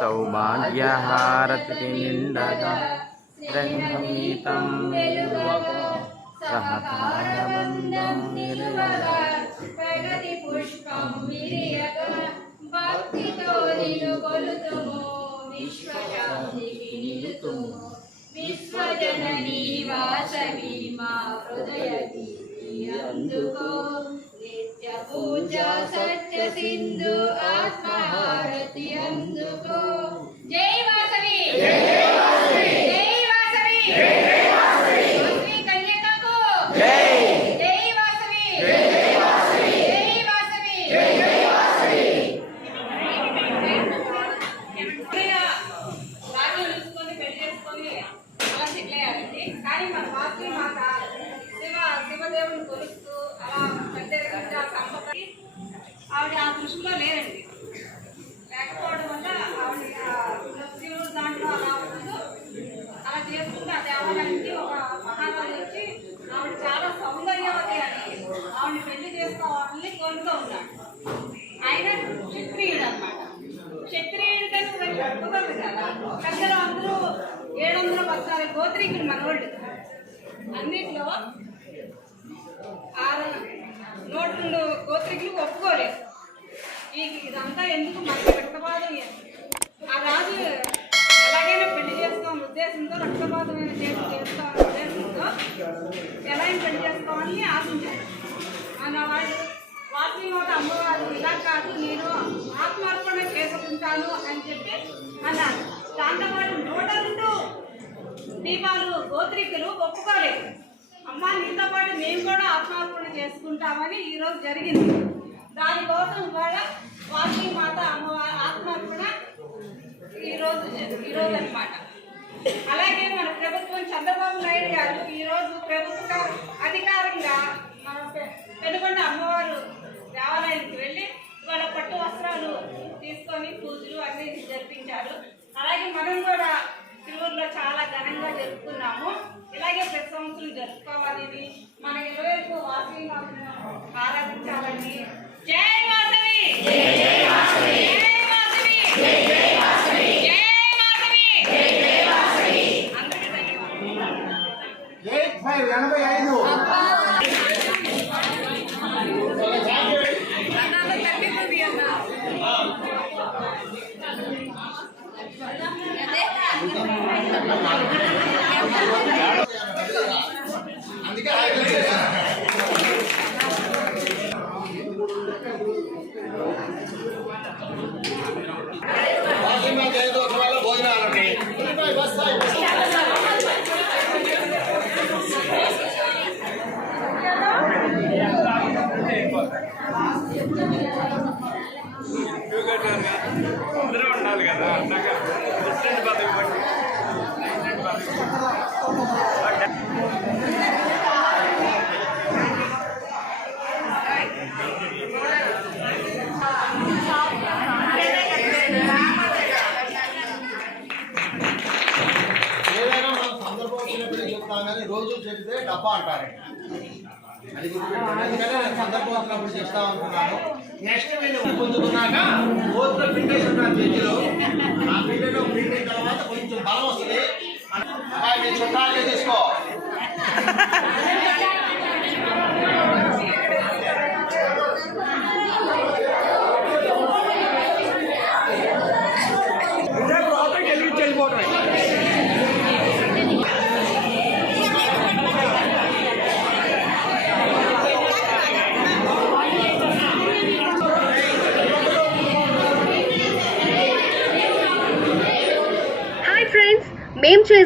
అందుకో సౌభాగ్యహారతి నిండగా బ్రహ్మీతం సహకారబంధం ప్రగతి పుష్పం భక్తితో నిలుగొలుతుము విశ్వశాంతికి నిలుతుము విశ్వజననీ వాసవి మా హృదయ అందుకో నిత్య పూజ సత్య సింధు ఆత్మహారతి అందుకో జై వాసవి జై వాసవి వాసవి కన్యకకు జై వాసవి జై వాసవి రాజు చూసుకొని పెళ్ళి చేసుకొని అలా సెటిల్ అయ్యారండి కానీ మన వాసవి మాత శివ శివదేవుని కొలుస్తూ అలా పెద్ద పెద్ద సంపత్తి ఆవిడ ఆ దృష్టిలో లేరండి లేకపోవడం వల్ల ఆవిడ ఆ శివుడు దాంట్లో అలా ఉంటూ అలా చేసుకుంటూ ఆ దేవాలయానికి ఒక మహారాజు వచ్చి ఆవిడ చాలా సౌందర్యవతి అని ఆవిడ పెళ్ళి చేసుకోవాలని కోరుతూ ఉన్నాడు ఆయన క్షత్రియుడు అనమాట క్షత్రియుడు కానీ మరి గొప్పది కదా పెద్దలు అందరూ ఏడు వందల పద్నాలుగు గోత్రీకులు మనోళ్ళు అన్నిట్లో ఆరు నూట రెండు గోత్రికులు ఒప్పుకోలేదు ఈ ఇదంతా ఎందుకు మన రక్తపాతం ఆ రాజు ఎలాగైనా పెళ్ళి చేస్తాం ఉద్దేశంతో రక్తపాతమైన చేసి చేసుకోవాలని ఉద్దేశంతో ఎలా అయినా పెళ్ళి చేస్తామని ఆశించారు. మన వాళ్ళు వాటి ఒక అమ్మవారు ఇలా కాదు నేను ఆత్మార్పణ చేసుకుంటాను అని చెప్పి అన్నారు. దాంతో పాటు నూట రెండు దీపాలు గోత్రికులు ఒప్పుకోలేదు. అమ్మ నీతో పాటు మేము కూడా ఆత్మార్పణ చేసుకుంటామని ఈరోజు జరిగింది. దానికోసం ఇవాళ వాసి మాత అమ్మవారి ఆత్మార్పణ ఈరోజు ఈరోజు అనమాట అలాగే మన ప్రభుత్వం చంద్రబాబు నాయుడు గారు ఈరోజు ప్రభుత్వ అధికారంగా మన పెనుకొండ పెనుగొండ అమ్మవారు దేవాలయానికి వెళ్ళి వాళ్ళ పట్టు వస్త్రాలు తీసుకొని పూజలు అన్ని మనం కూడా తిరువురులో చాలా ఘనంగా జరుపుకున్నాము. ఇలాగే ప్రతి సంవత్సరం జరుపుకోవాలని మన ఇరవైపు వాసవి ఆరాధించాలని. జై మాధవి జై మాధవి జై మాధవి అందరికీ ధన్యవాదాలు. ఎయిట్ ఫైవ్ ఎనభై ఐదు. సందర్భం చెప్తాం కానీ రోజు చెప్తే డబ్బా అంటారు అది గుర్తుపెట్టుకోండి సందర్భం వచ్చినప్పుడు చెప్తా అనుకున్నాను నెక్స్ట్ నేను పొందుకున్నాక ఓట్లు పిండేసి ఉంటాను ఫ్రిడ్జ్లో ఆ పిండిలో పిండిన తర్వాత కొంచెం బలం వస్తుంది. అబ్బాయి తీసుకో